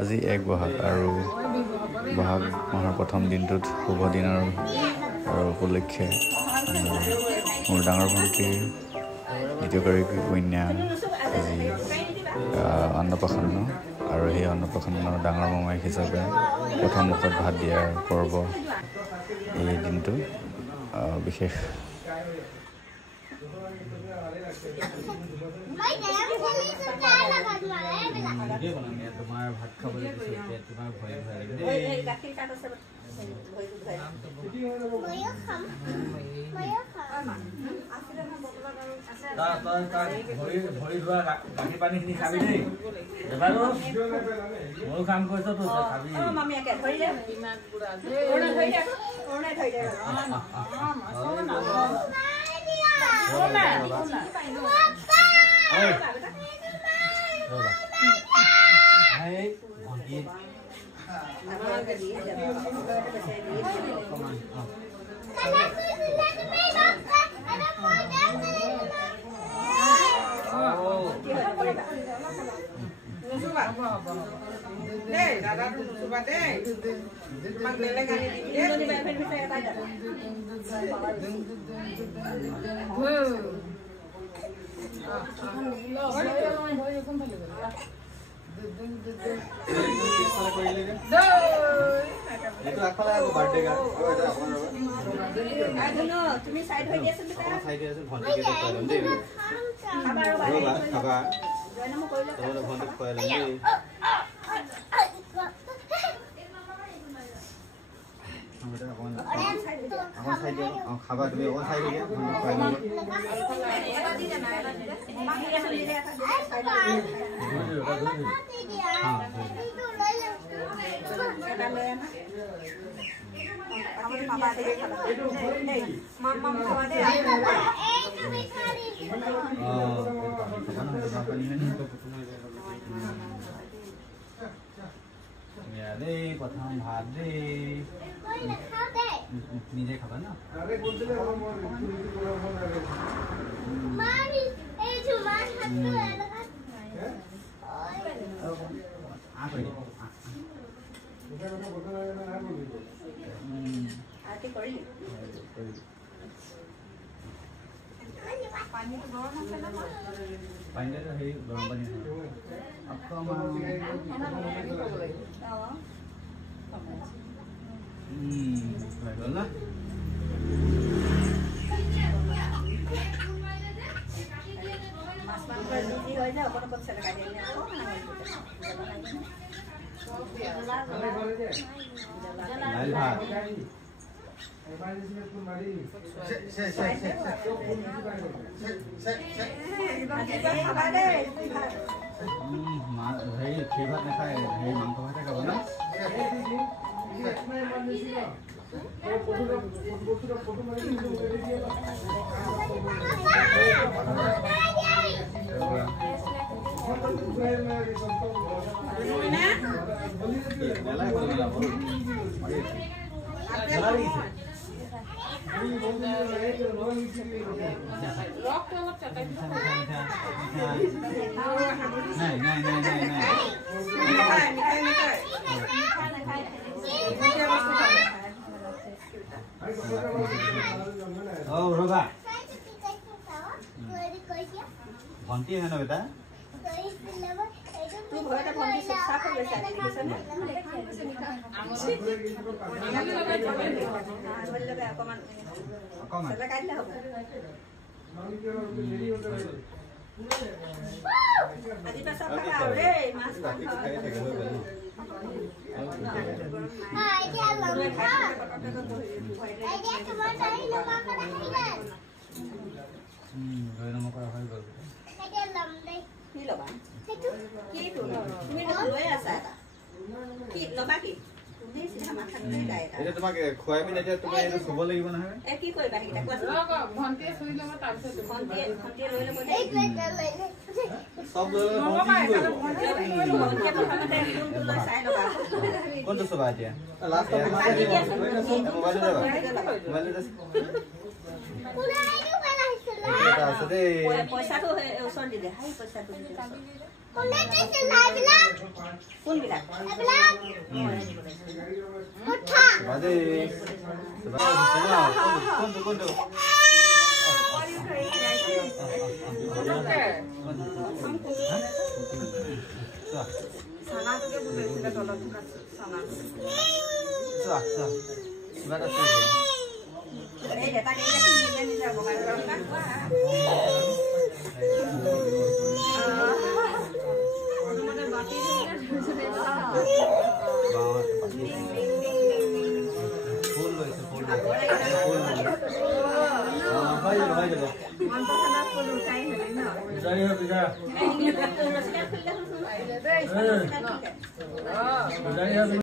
আজি 1 বহাগ আৰু বহাগ মাহৰ প্ৰথম দিনটোত শুভ দিনৰ উপলক্ষে মোৰ ডাঙৰ ভণ্টিৰ দ্বিতীয়গৰাকী কন্যা আজি অন্নপ্ৰাশন আৰু সেই অন্নপ্ৰাশনৰ ডাঙৰ মামাই হিচাপে প্ৰথম মুখত ভাত দিয়াৰ পৰ্ব এই দিনটো বিশেষ তোমাৰ ভাত খাবলৈ তোমাৰ ভয় ভৰি ধোৱা গাখীৰ পানী খিনি খাবি দেই ময়ো কাম কৰিছ তো খাবি তুমি সাইড হৈ দিয়াছ খাবা তুমি অকণ চাই দিয়া দেই প্ৰথম ভাত দেই নিজে খাবা না পানী সেই গৰম পানী না ভাত নাখায় সেই মাংস ভাতে খাব না ভণ্টি হয় ন বেটা তোমাক খুৱাই পিনে এতিয়া তুমি শুব লাগিব নহয় কি কৰিবা ভণ্টিয়ে চুই ল'ব তাৰপিছত ভণ্টিয়ে লৈ ল'ব চব লৈ কোনটো চবা এতিয়া পইচাটো ওচৰত দিলে পইচাটো কোনবিলাক Bisa.